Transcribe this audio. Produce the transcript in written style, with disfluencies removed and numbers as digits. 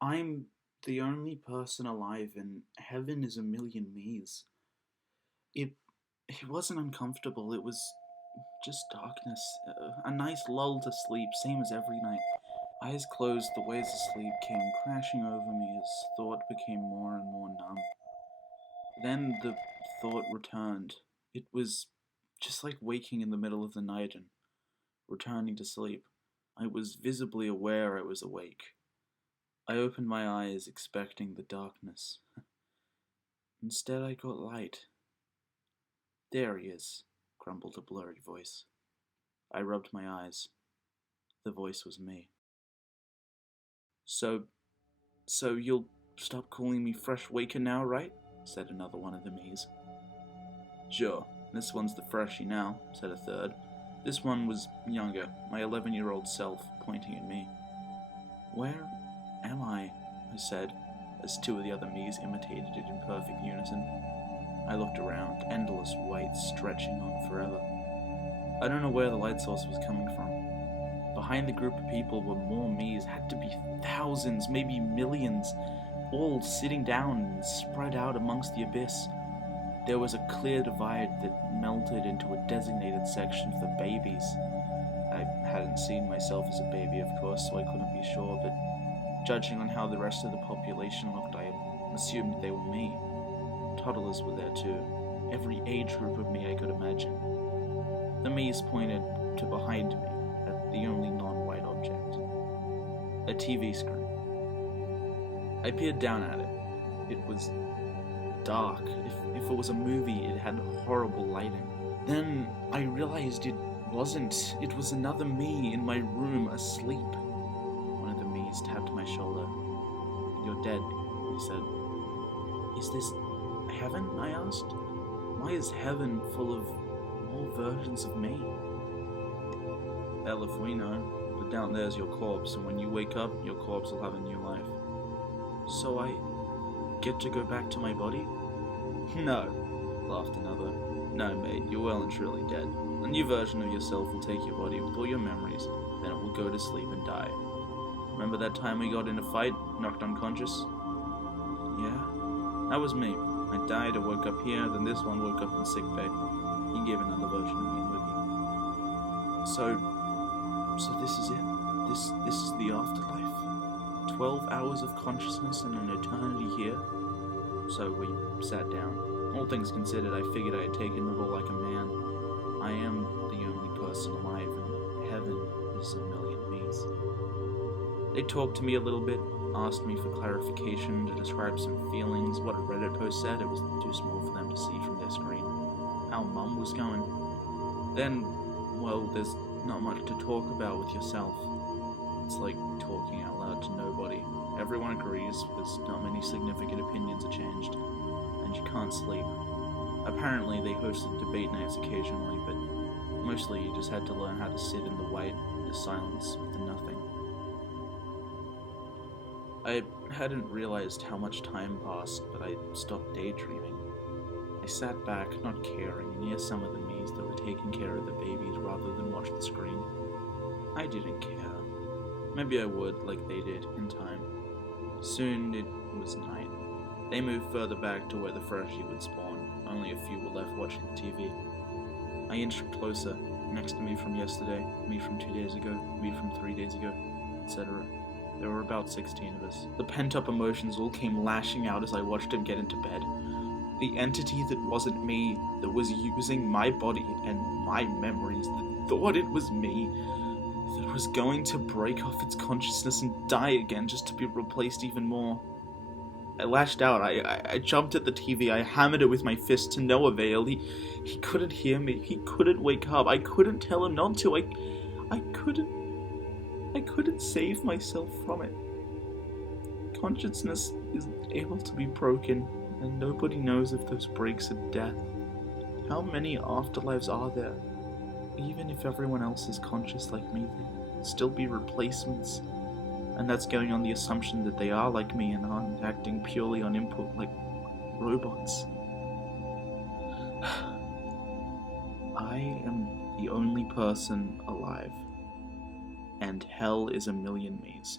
I'm the only person alive, and heaven is a million me's. It it wasn't uncomfortable. It was just darkness, a nice lull to sleep, same as every night. Eyes closed, the waves of sleep came crashing over me as thought became more and more numb. Then the thought returned. It was just like waking in the middle of the night and returning to sleep. I was visibly aware I was awake. I opened my eyes, expecting the darkness. Instead, I got light. There he is, grumbled a blurry voice. I rubbed my eyes. The voice was me. So, so you'll stop calling me Fresh Waker now, right? Said another one of the me's. Sure, this one's the freshie now, said a third. This one was younger, my 11-year-old self, pointing at me. Where am I? Said, as two of the other me's imitated it in perfect unison. I looked around, endless white stretching on forever. I don't know where the light source was coming from. Behind the group of people were more me's, had to be thousands, maybe millions, all sitting down and spread out amongst the abyss. There was a clear divide that melted into a designated section for babies. I hadn't seen myself as a baby, of course, so I couldn't be sure, but judging on how the rest of the population looked, I assumed they were me. Toddlers were there too, every age group of me I could imagine. The me's pointed to behind me, at the only non-white object. A TV screen. I peered down at it. It was dark. If it was a movie, it had horrible lighting. Then I realized it wasn't. It was another me in my room, asleep. One of the me's tapped my shoulder. You're dead, he said. Is this heaven? I asked. Why is heaven full of more versions of me? Hell if we know, but down there's your corpse, and when you wake up, your corpse will have a new life. So I get to go back to my body? No, laughed another. No, mate, you're well and truly dead. A new version of yourself will take your body with all your memories, then it will go to sleep and die. Remember that time we got in a fight, knocked unconscious? Yeah, that was me. I died, I woke up here, then this one woke up in sickbay. He gave another version of me with you. So this is it? This is the afterlife? 12 hours of consciousness and an eternity here? So we sat down. All things considered, I figured I had taken the role like a man. I am the only person alive, and heaven is a million me's. They talked to me a little bit, asked me for clarification to describe some feelings. What a Reddit post said, it was too small for them to see from their screen. How Mum was going. Then, well, there's not much to talk about with yourself. It's like talking out loud to nobody. Everyone agrees, because not many significant opinions are changed, and you can't sleep. Apparently they hosted debate nights occasionally, but mostly you just had to learn how to sit in the white, the silence, the nothing. I hadn't realized how much time passed, but I stopped daydreaming. I sat back, not caring, near some of the me's that were taking care of the babies rather than watch the screen. I didn't care. Maybe I would, like they did, in time. Soon it was night. They moved further back to where the freshie would spawn. Only a few were left watching the TV. I inched closer, next to me from yesterday, me from 2 days ago, me from 3 days ago, etc. There were about 16 of us. The pent-up emotions all came lashing out as I watched him get into bed. The entity that wasn't me, that was using my body and my memories, that thought it was me, that was going to break off its consciousness and die again just to be replaced even more. I lashed out, I jumped at the TV, I hammered it with my fist to no avail. He couldn't hear me, he couldn't wake up, I couldn't tell him not to, I couldn't save myself from it. Consciousness is able to be broken, and nobody knows if those breaks are death. How many afterlives are there? Even if everyone else is conscious like me, there'll still be replacements. And that's going on the assumption that they are like me and aren't acting purely on input like robots. I am the only person alive, and hell is a million me's.